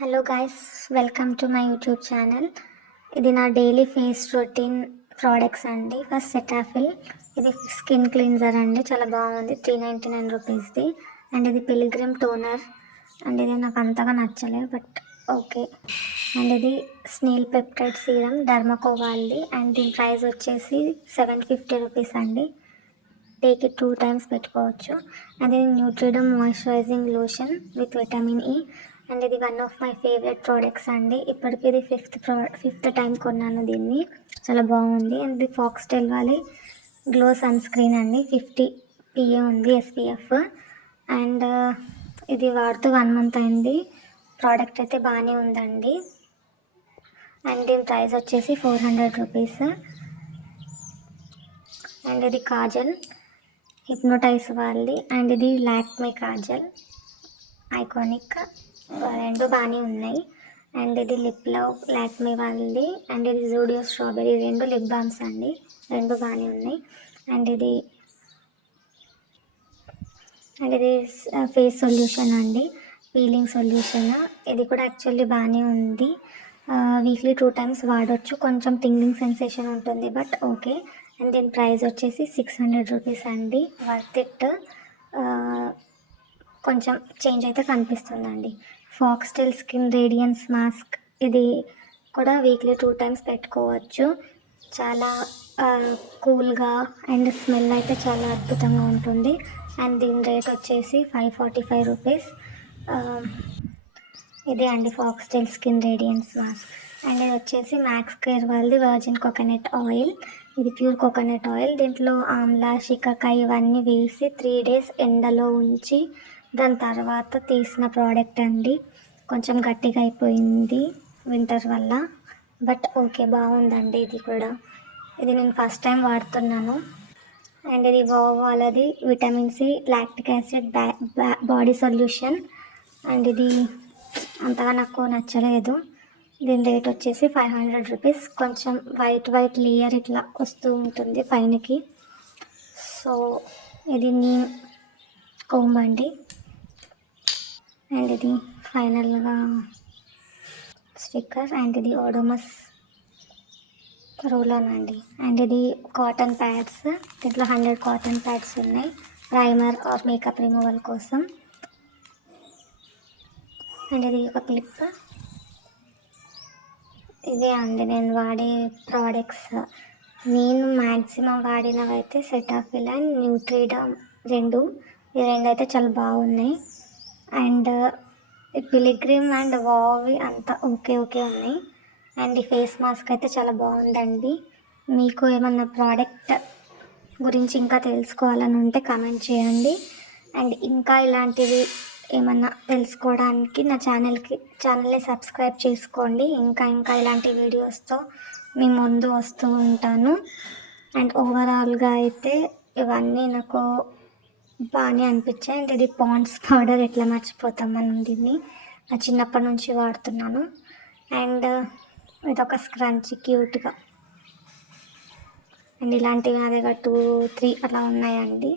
Hello guys, welcome to my YouTube channel. ఇది నా daily face routine products అండి. First Cetaphil, ఇది skin cleanser అండి, చాలా బాగుంది. 399 రూపీస్ది. అండ్ ఇది పిలిగ్రిమ్ టోనర్ అండ్ ఇది నాకు అంతగా నచ్చలేదు, బట్ ఓకే. అండ్ ఇది స్నేల్ పెప్టైడ్ సీరం డర్మకోవాల్ది అండ్ దీని ప్రైస్ వచ్చేసి 750 రూపీస్ అండి. డేకి 2 టైమ్స్ పెట్టుకోవచ్చు. అండ్ ఇది Neutriderm moisturising lotion with vitamin E and ఇది one of my favourite products అండి. ఇప్పటికి ఇది ఫిఫ్త్ టైం కొన్నాను దీన్ని, చాలా బాగుంది. అండ్ ఇది ఫాక్స్టైల్ వాళ్ళి గ్లో సన్ స్క్రీన్ అండి, 50 PA ఉంది SPF. అండ్ ఇది వాడుతూ 1 month అయింది. ప్రోడక్ట్ అయితే బాగానే ఉందండి. అండ్ దీని ప్రైస్ వచ్చేసి 400 రూపీస్. అండ్ ఇది కాజల్ హిప్నోటైజ్ వాళ్ళది అండ్ ఇది లాక్మే కాజల్ ఐకానిక్, రెండు బాగానే ఉన్నాయి. అండ్ ఇది లిప్ లవ్ లాక్మే వాళ్ళది అండ్ ఇది జూడియో స్ట్రాబెరీ, రెండు లిప్ బామ్స్ అండి, రెండు బాగానే ఉన్నాయి. అండ్ ఇది ఫేస్ సొల్యూషన్ అండి, పీలింగ్ సొల్యూషన్. ఇది కూడా యాక్చువల్లీ బాగానే ఉంది. వీక్లీ 2 టైమ్స్ వాడవచ్చు. కొంచెం టింగ్లింగ్ సెన్సేషన్ ఉంటుంది, బట్ ఓకే. అండ్ దీని ప్రైస్ వచ్చేసి 600 రూపీస్ అండి, వర్త్ ఇట్. కొంచెం చేంజ్ అయితే కనిపిస్తుందండి. ఫాక్స్టైల్ స్కిన్ రేడియన్స్ మాస్క్, ఇది కూడా వీక్లీ 2 టైమ్స్ పెట్టుకోవచ్చు. చాలా కూల్గా అండ్ స్మెల్ అయితే చాలా అద్భుతంగా ఉంటుంది. అండ్ దీని రేట్ వచ్చేసి 545 రూపీస్. ఇదే అండి Foxtale skin radiance mask. And ఇది వచ్చేసి మ్యాక్స్ కేర్ వాళ్ళది వర్జిన్ కోకోనట్ ఆయిల్, ఇది ప్యూర్ కోకోనట్ ఆయిల్. దీంట్లో ఆమ్లా షికాకాయ ఇవన్నీ వేసి 3 days ఎండలో ఉంచి దాని తర్వాత తీసిన ప్రోడక్ట్ అండి. కొంచెం గట్టిగా అయిపోయింది వింటర్ వల్ల, బట్ ఓకే, బాగుందండి. ఇది కూడా, ఇది నేను ఫస్ట్ టైం వాడుతున్నాను. అండ్ ఇది వాళ్ళది vitamin C lactic acid body solution. And ఇది అంతగా నాకు నచ్చలేదు. దీని రేట్ వచ్చేసి 500 రూపీస్. కొంచెం వైట్ లేయర్ ఇట్లా వస్తూ ఉంటుంది పైనకి. సో ఇది నీమ్ కోంబ్ అండి. అండ్ ఇది ఫైనల్గా స్టిక్కర్. అండ్ ఇది ఓడోమస్ రోలన్ అండి. అండ్ ఇది కాటన్ ప్యాడ్స్, దీంట్లో 100 కాటన్ ప్యాడ్స్ ఉన్నాయి, ప్రైమర్ ఆర్ మేకప్ రిమూవల్ కోసం. అండ్ ఇది ఒక క్లిప్. ఇవే అండి నేను వాడే ప్రోడక్ట్స్. నేను మ్యాక్సిమం వాడినవి అయితే సెటాఫిల్ అండ్ న్యూట్రిడమ్, ఈ రెండు అయితే చాలా బాగున్నాయి. అండ్ పిలిగ్రిమ్ అండ్ వావి అంతా ఓకే ఉన్నాయి. అండ్ ఈ ఫేస్ మాస్క్ అయితే చాలా బాగుందండి. మీకు ఏమన్నా ప్రోడక్ట్ గురించి ఇంకా తెలుసుకోవాలని ఉంటే కామెంట్ చేయండి. అండ్ ఇంకా ఇలాంటివి ఏమన్నా తెలుసుకోవడానికి నా ఛానల్ని సబ్స్క్రైబ్ చేసుకోండి. ఇంకా ఇలాంటి వీడియోస్తో మీ ముందు వస్తూ ఉంటాను. అండ్ ఓవరాల్గా అయితే ఇవన్నీ నాకు బాగానే అనిపించాయి. అండ్ ఇది పాండ్స్ పౌడర్, ఎట్లా మర్చిపోతాం మనం దీన్ని, నా చిన్నప్పటి నుంచి వాడుతున్నాను. అండ్ ఇదొక స్క్రంచ్ క్యూట్గా. అండ్ ఇలాంటివి నా దగ్గర 2-3 అలా ఉన్నాయండి.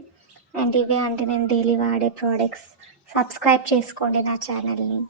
అండ్ ఇవే అంటే నేను డైలీ వాడే ప్రోడక్ట్స్. సబ్స్క్రైబ్ చేసుకోండి నా ఛానల్ని.